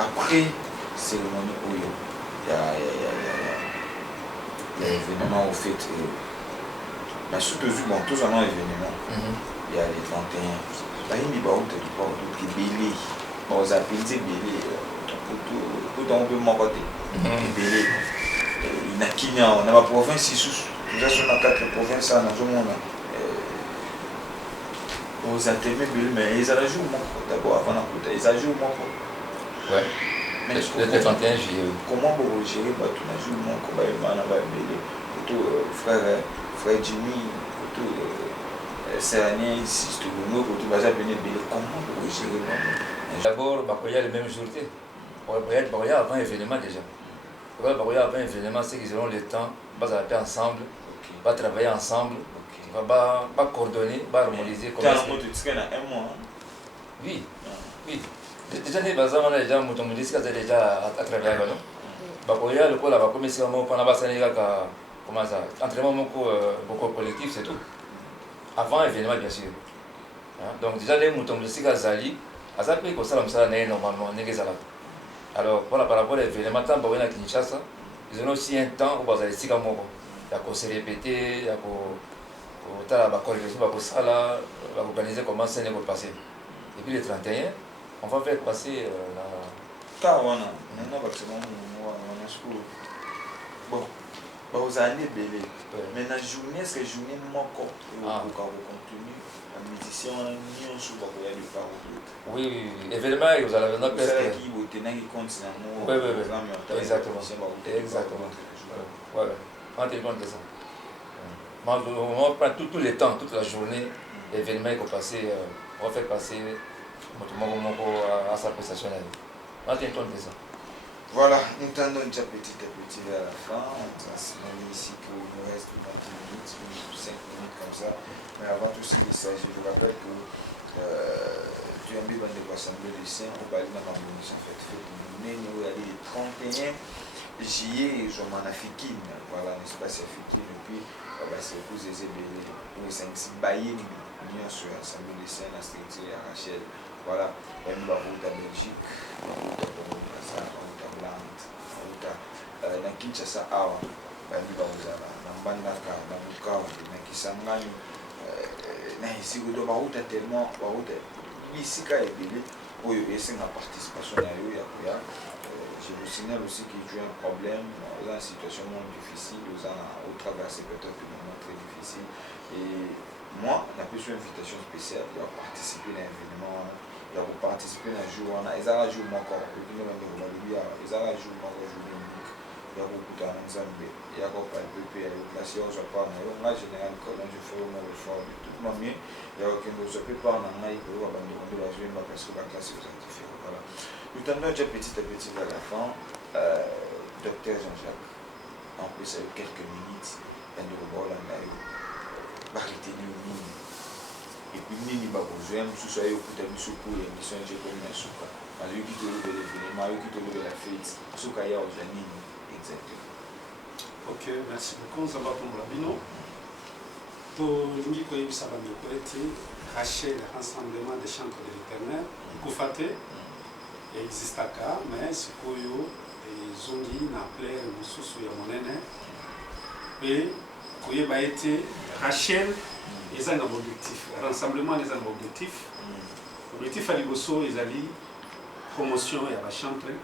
Après cérémonie Oyo, il y a l'événement au fait, mais surtout bon, tous en ont événement. Il y a les 31. Il y a des qui belé. Bon, ça peut dire belé. Tout dans le monde côté. Belé. Il y a qui on a la province ici. Nous avons 4 provinces dans le monde. Aux ateliers belé, mais ils ont joué d'abord avant la côte. Ils ont joué ouais. Mais le 31 juillet. Comment vous gérez tout le jour comment il va belé. Frère Jimmy, c'est un ici, comment vous gérer. D'abord, il y a le même jour. Il y a avant l'événement déjà. Il y a avant l'événement, c'est qu'ils auront le temps, de faire ensemble, de travailler ensemble, de pas coordonner, de harmoniser. Tu as un mois un mois. Oui, oui. Déjà, les gens ont déjà déjà à travailler. Il y a le coup là, comme si on a comment ça, entraînement beaucoup collectif, c'est tout. Avant l'événement, bien sûr. Donc, déjà, les moutons de Sika Zali, à ça, puis, ça, normalement, alors, voilà, par rapport à l'événement, tant que Kinshasa, ils ont aussi un temps où ils ont Sika Moko. Il y a se répéter, il y a organiser comment ça va passer. Et puis, le 31, on va faire passer la. Bon. Vous allez belé. Mais la journée, c'est journée manquante. Vous contenu, la méditation, nous sommes pas du parole. Oui, événement, vous allez venir presque. Vous allez qui vous tenez compte d'un mot. Oui. Exactement. Exactement. Oui. On tient compte de ça. On prend tout le temps, toute la journée, l'événement qu'on passe, on va faire passer à sa prestation. On tient compte de ça. Voilà, nous tendons déjà petit à petit vers la fin. On transmet ici qu'il nous reste 20 minutes, 5 minutes comme ça. Mais avant tout, il s'agit, je vous rappelle que tu as mis dans l'Assemblée des Saints, on va aller dans la munition faite. Nous allons le 31 juillet, je m'en africaine. Voilà, l'espace africain. Et puis, c'est pour les ébélés. Pour les 5 baillés, l'Union sur l'Assemblée des Saints, la structure à Rachel. Voilà, on va route à Belgique. Na Kinshasa awa bani bauzala na Mbandaka na Bukavu na Kisangani na isiko do baruta tellement baruta bisika ebele oyo esenga participation na yo ya koya. Je vous signale aussi qu'il y a un problème dans une situation moins difficile au traverser peut-être un moment très difficile et moi on a plus une invitation spéciale de participer à l'événement. Il y a participer à un jour, on a des jours encore, il y a des jours il y a beaucoup d'ensemble, il y a beaucoup de PP, il y a des classes, il y a des gens en général, quand je fais au moins le fort de toute ma vie, il y a aucun de ce que par an, il faut abandonner la journée parce que la classe est différente. Voilà. Nous tendons déjà petit à petit vers la fin. Docteur Jean-Jacques, en plus avec quelques minutes, il y a de rebord en aïe, barité ni mini. Et puis nini babozoya mususu ayo kuta biso pour émission je comme na suka ayo ki to le l'événement ayo ki to le la fête suka ya oza nini exactement. Ok, merci beaucoup. Ça va pour la bino. To lingi ko yebisa bando ko eti Rachel rassemblement des chantres de l'Éternel ko faté existe aka mais sikoyo ezongi na exemplaire mosusu ya monene mpe koyeba ete Rachel eza na objectif rassemblement eza na objectif ya liboso ezali promotion ya bachantre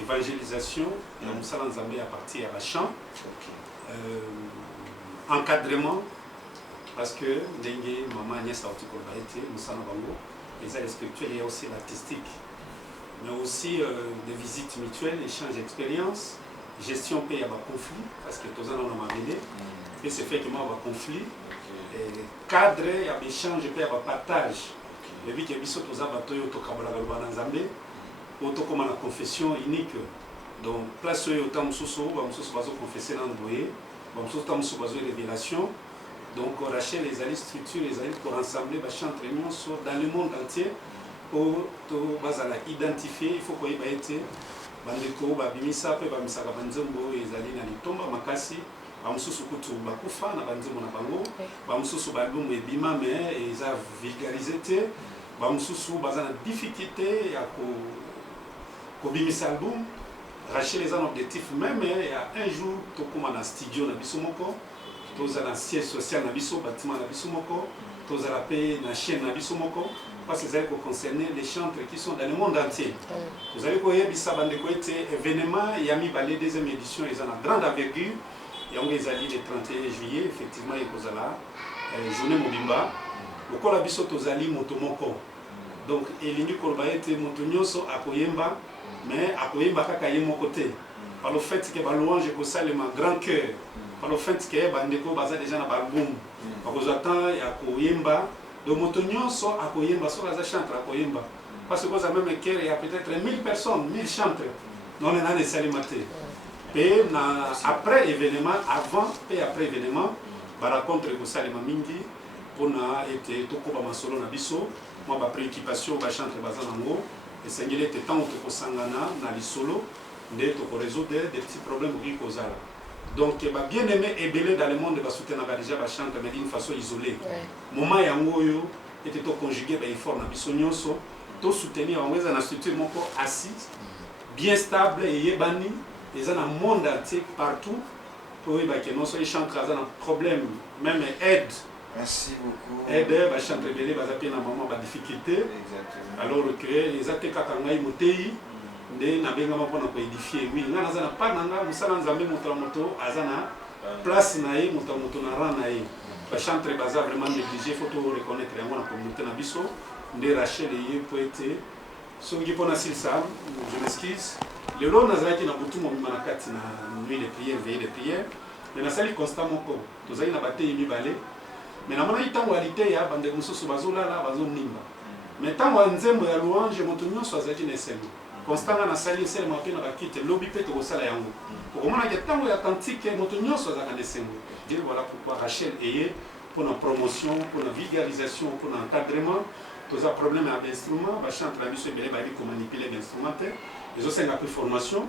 évangélisation ya mosala nzambe à partir ya bachant encadrement parce que ndenge mama Agnès auti koloba ete mosala bango eza spirituel et aussi l'artistique mais aussi des visites mutuelles, échange d'expériences, gestion paye à conflit, parce que tous en ont amené, et c'est fait que moi à conflit, cadre à échange paye à partage, et puis qu'il y a tous en bateau au Tokabala Nzambe, auto comme la confession unique, donc place au temps sous bazo confesser dans le boyer, bazo temps sous bazo révélation, donc Rachel les alliés structure les alliés pour rassembler chanter dans le monde entier. Pour bazala identifier il faut que baete bandeko babimisa pe bamisaka banzembo ezali na litomba makasi bamususu kutu bakufa na banzembo na bango bamususu balbumu ebima mais eza vulgarisé te bamususu baza na difficulté ya ko bimisa album Rachel les objectif même il y a un jour tokoma na studio na biso moko toza na siège social na biso bâtiment na biso moko toza la paix na chaîne na biso moko parce que ça va concerner les chantres qui sont dans le monde entier. Vous allez voir, événement, il y a mis la deuxième édition, ils ont une grande envergure. Il y a eu le 31 juillet, effectivement, il y a eu la journée Mobimba. Le col abisso tozali motomoko. Donc, il y a eu motonyoso à Koyemba, mais à Koyemba kaka yemo côté. Par le fait que la louange est ça le grand cœur. Par le fait que bandeko baza déjà na balboum. Par que j'attends il y a Koyemba. Le motonyon sont à Koyemba, sont les chantres à Koyemba. Parce que vous avez même il y a peut-être 1000 personnes, 1000 chantres. Non, on a des salimatés. Et après événement, avant et après événement, je rencontre les Salima Mingi pour été Tokoba Masolo Nabiso. Moi, ma préoccupation, je chante Bazanango. Et c'est qu'il était temps de Sangana, dans les solos, de résoudre des petits problèmes qui causent. Donc, bien aimé et belé dans le monde, de soutenir déjà chante, mais d'une façon isolée. Moment yangoyo était conjugué par effort na bisonyoso, to soutenir en une structure moko assise, bien stable et yebani, ils ont un monde entier partout. Pour eux, que non seulement ils chantent, ils ont un problème, même aide. Merci beaucoup. Aide, ils chantent belé, ils ont un moment de difficulté. Alors que les athées kakangai motei. Nde na benga mapona ko édifier oui ngana zana pa nanga musala nzambe moto azana place na ye moto na ran na ye ba chantre baza vraiment négligé faut to reconnaître yango na communauté na biso nde Rachel ye poete so ngi pona silsa je m'excuse le lo nazaki na butu mo mimana kati na nuit de prière veille de prière mais na sali constamment ko tozali na bate yimi balé mais na mona itangoalité ya bande mususu bazolala bazonimba mais tango nzembo ya louange moto nyonso azaki na esengo constant na sali sel ma pena bakite lobby pe to sala yango ko mona ke tango ya kantique moto nyonso azaka na esengo dire voilà pourquoi Rachel eye pour la promotion pour la vulgarisation pour l'encadrement tous un problème avec l'instrument ba chantre la biso belé ba bi ko manipuler l'instrument ils ont cinq appris formation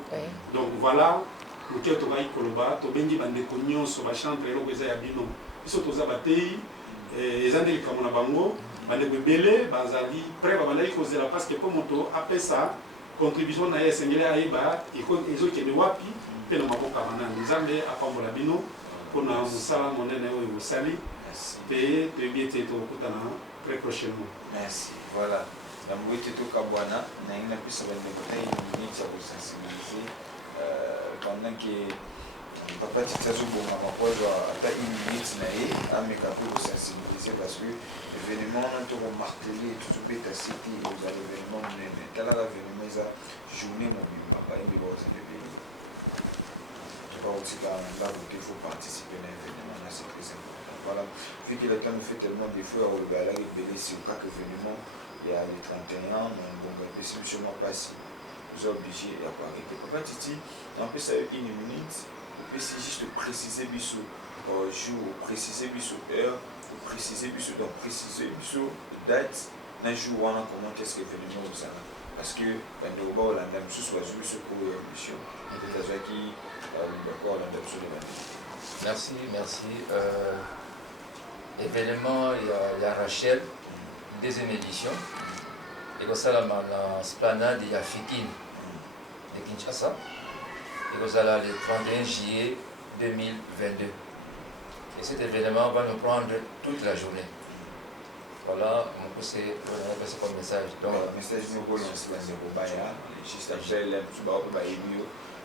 donc voilà le que to gaï koloba to bengi bande ko nyonso ba chantre elo kweza ya bino biso to za batei ezandeli kamona bango bande ko belé bazali prêt ba balai ko zela parce que pour moto après ça contribution na esengeli ayeba ezokende wapi mpe na maboka banani nzambe apambola bino mpona mosala monene oyo bosali mpe toyebi ete tokokutana très prochainement. Merci, voilà. Nambo ete tokabwana naingi napesa bandeko na une minute ya kosensibiliser pendant que papa titi azobonga makozwa ata une minute na ye ameka mpe kosensibiliser parce que événement wana tokomartele tozobeta site eza l'événement monene tala l'événement eza journée mobimba bayembi baozende pays tokakotika ndako te faut participer na événement na c'est très important voilà vu que le temps nous fait tellement défaut ya koloba alaki ebele sur chaque événement ya le 31 na mbongo epesi biso mapasi oza obligé ya koarrete papa titi nampesa yo une minute opesi juste préciser biso jour préciser biso heure préciser biso donc préciser biso date na jour wana comment est-ce que l'événement osala parce que bandeko baolanda misusu bazwi biso koyo ya mission peut-être azwaki d'accord olanda biso de bandeko. Merci. Événement, il y a Rachel, deuxième édition. Et comme ça, la esplanade, il y a Fikine de Kinshasa. là le 31 juillet 2022. Et cet événement va nous prendre toute la journée. Voilà, mon coup c'est comme message. Donc, le message nous relance la zéro baya, juste après l'aime, tu vas pas bailler,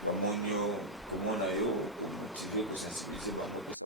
comment on a eu pour motiver, pour sensibiliser, par contre.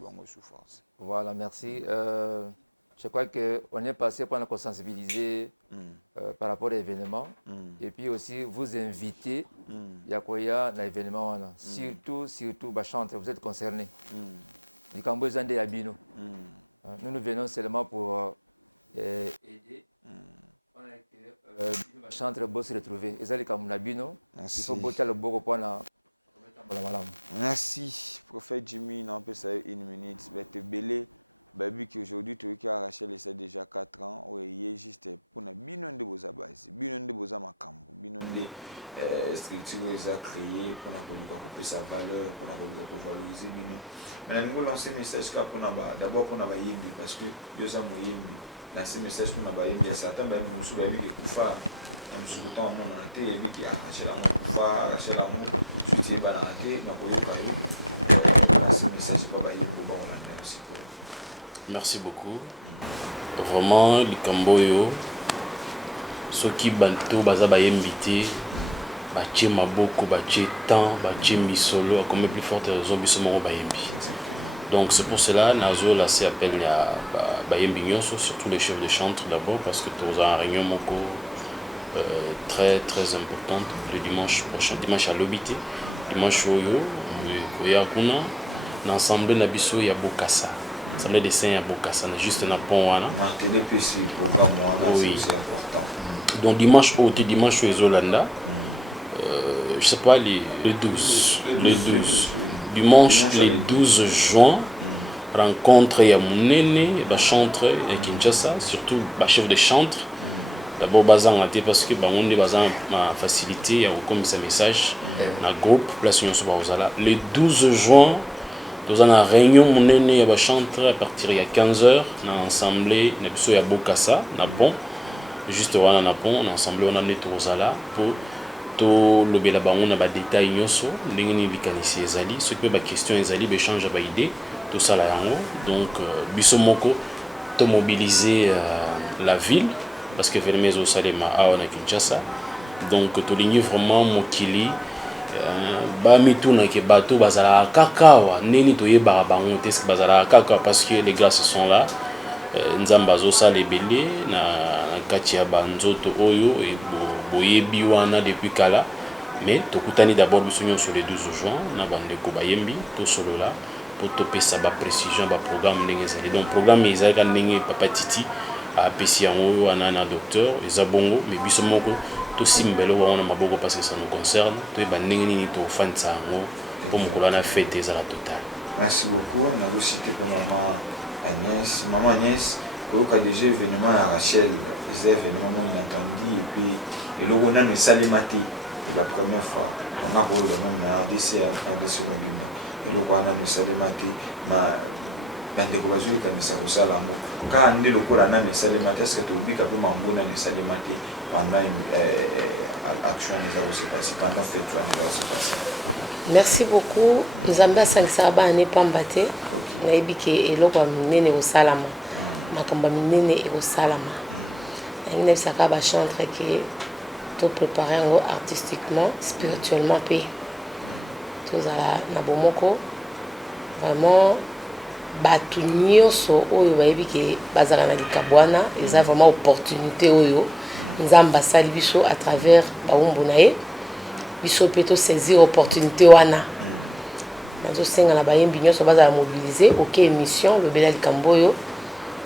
Structure les a créé pour développer sa valeur, pour valoriser nous. Mais nous lancer un message d'abord pour nous yimbi parce que Dieu a yimbi. Lancer un message pour nous yimbi, certains ben nous souhaitons que kufa, nous souhaitons mon ante yimbi qui a acheté l'amour kufa, acheté l'amour, suite banante, na koyo kayo. Lancer un message pour yimbi pour bon aussi. Merci beaucoup. Vraiment, le Camboyo, ceux qui banto baza ba yembité. Baché Maboko, Baché Temps, Baché Misolo, comme plus forte raison, Bissomo Bayembi. Donc c'est pour cela Nazo là c'est appelé à Bayembi Nyonso, surtout les chefs de chantre d'abord, parce que tu as une réunion moko très très importante le dimanche prochain, dimanche à l'Obité, dimanche Oyo, Koyakuna, l'ensemble Nabiso ya Bokassa. L'ensemble des saints ya Bokassa, juste un pont wana. Maintenez plus ce programme oui. C'est important. Donc dimanche Oyo, dimanche Zolanda. Je sais pas, le 12. Dimanche, le 12 juin, rencontre Yamounene, chantre à Kinshasa, surtout chef de chantre. D'abord, Bazan a été parce que Bamounde Bazan m'a facilité, il y a comme ça message, dans le groupe, place le 12 juin, nous avons une réunion Mounene, il y a chantre à partir de 15h, dans l'assemblée, il y a Bokassa, Napon, juste on a Napon, dans l'assemblée, on a Netozala pour. To lobela bango na ba détail nyonso ndenge ni bikanisi ezali ce que ba question ezali échange ba idée tout ça la yango donc biso moko to mobiliser la ville parce que Vermezo Salema a on a Kinshasa donc to ligner vraiment mokili ba mituna ke bato bazala kakawa neni to yeba bango te ce bazala kakawa parce que les gars sont là nzamba zo sala ebele na kati ya banzoto oyo e boyebi wana depuis kala mais tokutani d'abord biso sur le 12 juin na bandeko bayembi to solo là pour topesa ba précision ba programme ndenge ezali donc programme ezalaka ndenge papa titi apesi yango wana na docteur ezabongo mais biso moko to simbelo wana maboko parce que ça nous concerne to ba ndenge nini to fansa yango pour mokolo na fête ezala total. Merci beaucoup. On a aussi cité pour maman Agnès, au cas déjà événement à Rachel, les événements inattendus et puis le logo n'a pas salimati la première fois. On a volé le même RDC comprimé. Le logo n'a pas salimati, mais ben de quoi je veux que ça vous soit l'amour. Quand on dit le logo n'a pas salimati, est-ce que tu oublies qu'après mambo n'a pas salimati pendant une action des aussi passé pendant fête tu as aussi passé. Merci beaucoup. Nous avons 5 sabats n'est pas batté. Naibi ke eloko minene au salama makamba minene au salama ngine saka ba chantre ke to préparer ngo artistiquement spirituellement pe to za na bomoko vraiment batu nyonso oyo bayebi ke bazala na likabwana eza vraiment opportunité oyo nzamba sali biso à travers baumbu na ye biso pe to saisir opportunité wana nazo senga na bayembi nyonso bazala mobiliser OK émission lobela likamboyo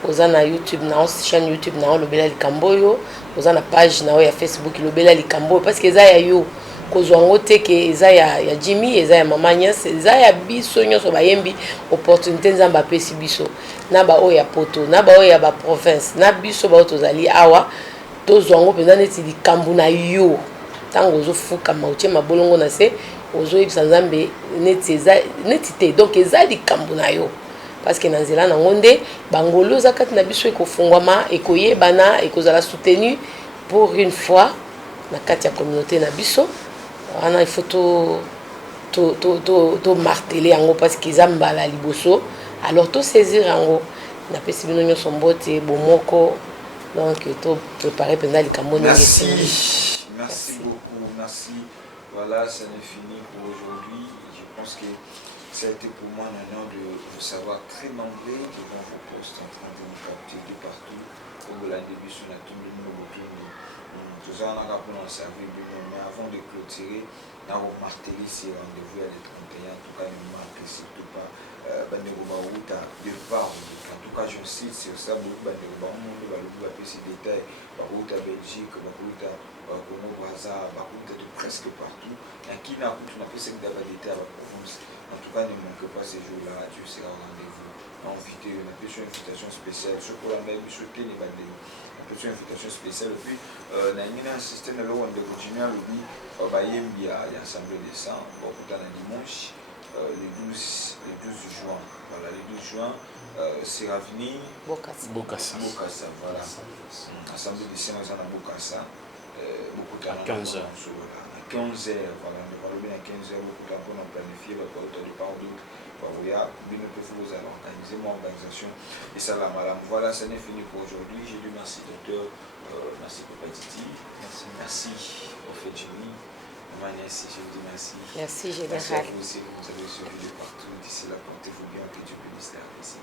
oza na YouTube na chaîne YouTube na lobela likamboyo oza na page na ya Facebook lobela likamboyo parce que eza ya yo kozwa ngo te ke eza ya Jimmy eza ya mama Nyas eza ya biso nyonso bayembi opportunité nzamba pesi biso na ba oya poto na ba oya ba province na biso ba tozali awa tozwa ngo penza neti likambo na yo tango ozofuka mauche mabolongo na se ozoyebisa nzambe neti te donc eza likambo na yo parce que na nzela nango nde bangolo oza kati na biso ekofungwama ekoyebana ekozala soutenu pour une fois na kati ya communauté na biso wana il faut to marteler yango parce que eza mbala liboso alors to saisir yango napesi bino nyonso mbote bomoko donc to préparer mpenza likambo ndenge Merci beaucoup, merci. Voilà, ça n'est fini pour aujourd'hui. Je pense que ça a été pour moi un honneur de vous savoir très nombreux devant vos postes en train de nous capter de partout. Comme l'a début sur la tombe de nous, tout ça, on a rappelé dans le service, mais avant de clôturer, on a remarqué ces rendez-vous à les 31. En tout cas, ne manquez surtout pas. De part, en tout cas, j'insiste sur ça, beaucoup de ces détails, Barouta Belgique, Barouta Congo Brazza, Barouta de presque partout. Et qui n'a pas ces détails à la province. En tout cas, ne manquez pas ces jours-là, Dieu sera au rendez-vous. Invité, on a fait une invitation spéciale, ce qu'on a même sauté les bandits. On a fait une invitation spéciale, et puis, on a mis un système de l'eau, on a continué à l'oublier, il y a assemblée des sangs, on a dimanche. Le 12 juin. Voilà, le 12 juin, c'est Ravni Bokassa. Voilà. Assemblée des séances à Bokassa. Beaucoup de à 15h. À 15h, voilà, on parle bien à 15h, beaucoup de temps pour planifier, le départ d'autres. Voilà, bien peut vous allez organiser mon organisation. Et ça, voilà, ça n'est fini pour aujourd'hui. J'ai dit merci, docteur. Merci, Papa Titi. Merci, au fait, Jimmy. Merci, je vous dis merci. Merci, général. Merci à vous aussi, vous nous avez suivi de partout. D'ici là, portez-vous bien, que Dieu bénisse la ici.